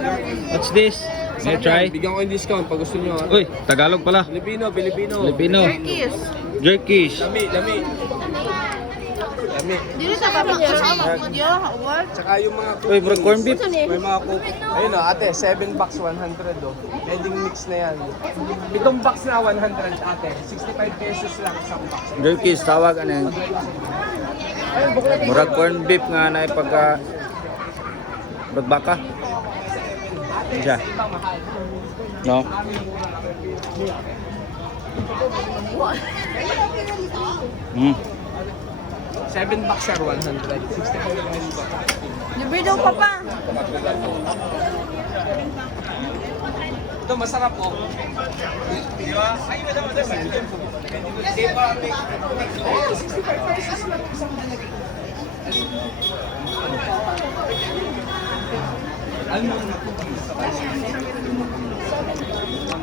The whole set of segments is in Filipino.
What's this? May I try? Bigyan ko yung discount pag gusto nyo. Uy, Tagalog pala. Filipino. Filipino. Turkish. Jerkish. Lami. Dili sa pamilya sa video. What? Tsaka yung mga Uy, bro, corn beef. may mga cook. Ayun o, ate, 7 bucks 100 o. Pwedeng mix na yan. Itong box na 100 ate. 65 pesos lang isang box. Jerkish, tawag ano yan. Murag corn beef nga na ipagka... Murag baka. Diya. No? Hmm. 7 bucks sir, 100. 65 pesos. Libre daw pa pa. Ito, masarap po. Di ba? Ay, madam. Di ba? 65 pesos lang isang dalaga.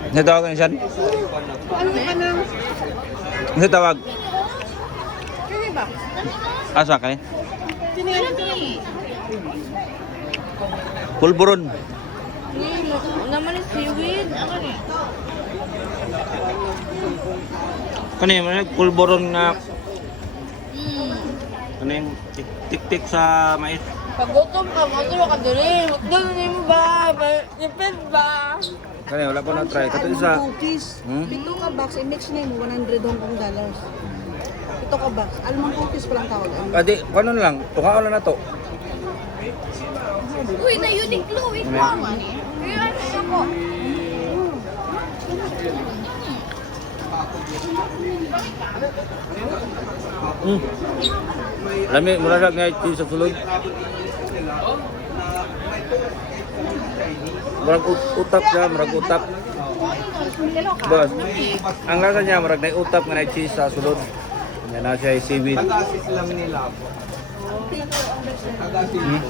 Ano tawag ka siya? Ano ka na? Ano tawag? Kini ba? Asa ka ni? Tini. Pulburon. Ni, naman ni seaweed. Kani mo pulburon nga ano yung tik-tik sa mais. Pag gutom ka, matulog ka dali. Magdalhin mo ba? Nipid ba? Kani wala ko na try. Kato isa. Cookies. Hmm? Pito ka box, i-mix na yun, 100 Hong Kong dollars. Pito ka box. Almond cookies pa lang tawag. Adi, kano lang. Tukaon na to. Uy, na Uniqlo. Wait mo man eh. Kaya ano siya ko? Lami murag nga ito sa sulod. Murag utap siya, murag utap. Boss, ang lasa niya murag na utap nga na cheese sa sulod. Yan na siya seaweed. Tagasis lang nila po. Tagasis po.